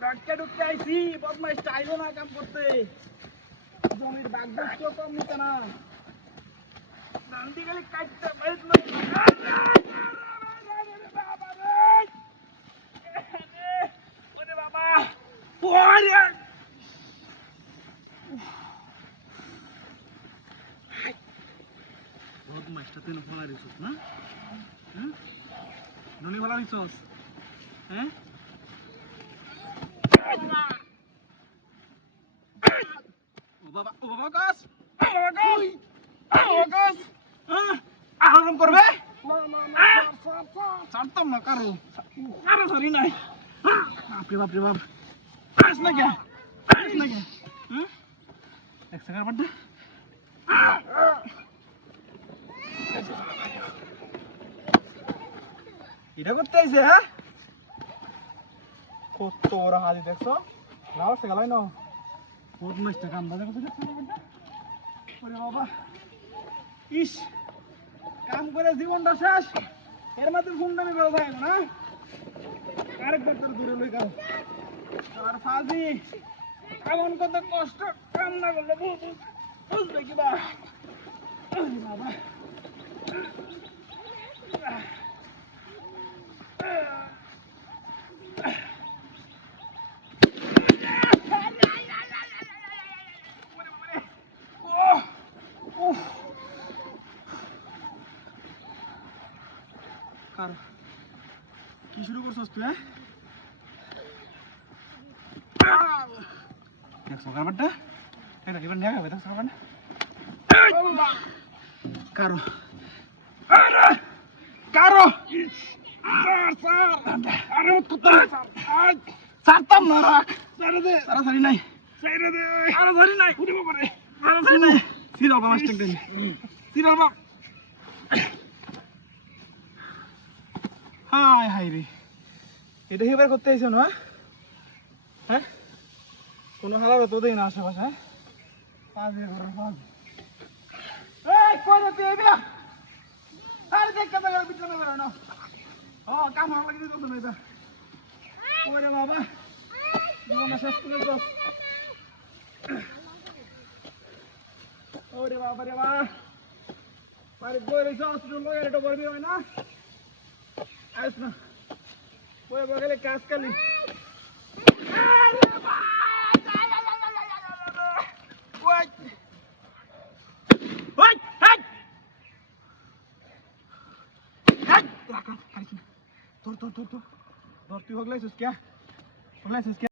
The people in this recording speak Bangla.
ঢুকতে ঢুকতে আইছি বদমাইশ চাইলো না কাম করতে জমির দাগ দুষ্ট কম নিতে না নান্দি গেলে কাটতে বাইতলো বাবা রে ওরে বাবা ওরে বদমাইশটা তুই ফলা দিছিস না হ্যাঁ ননি ফলা দিছিস হ্যাঁ ও বাবা গাছ আরাম করবে ছাড়তাম না কারো কারো সরি নাই বাপরে বাপ আস না কে এক সেকেন্ড বাদ এটা করতে আইছে হ্যাঁ কত ওরা হাজি দেখছো লাও সে গেলাই না বহুত মাছটা কাম বাজে ওরে বাবা ইস কাম করে জীবনটা শেষ এর মধ্যে ফোনটা করে থাকে না আরেকবার তোর দূরে লই গাও আর ফাজি এমন কত কষ্ট কাম না করলে বুঝবে কি বা বাবা কার কি শুরু করছস তুই দেখছো কারবারটা এটা এবার নিয়ে যাবে দেখছো কারবারটা কারো কারো আরে ছাড়তাম না রাখ ছেড়ে দে সারি নাই আরো ধরি নাই উঠে পারে আরো ধরি নাই সিরাল বাবা স্টেক দিন সিরাল বাবা হাই হাই রে এটা এবার করতে আইছো না হ্যাঁ কোনো হালার তো দেই না আশেপাশে হ্যাঁ পাঁচে ঘরের পাঁচ এই কই রে তুই বিয়া আরে দেখ কত করে বিটলা মেলা না ও কাম হওয়া লাগি তো না কই রে বাবা জীবন শেষ করে দাও ওরে বাবা রে বাবা আরে কই রে যাও তুই লয়ে এটা করবি হয় না আইস না ওই বগলে কাজ কালি আরে বাবা ওই ওই হাট হাট রাখ তোর তুই হগলাইছিস কে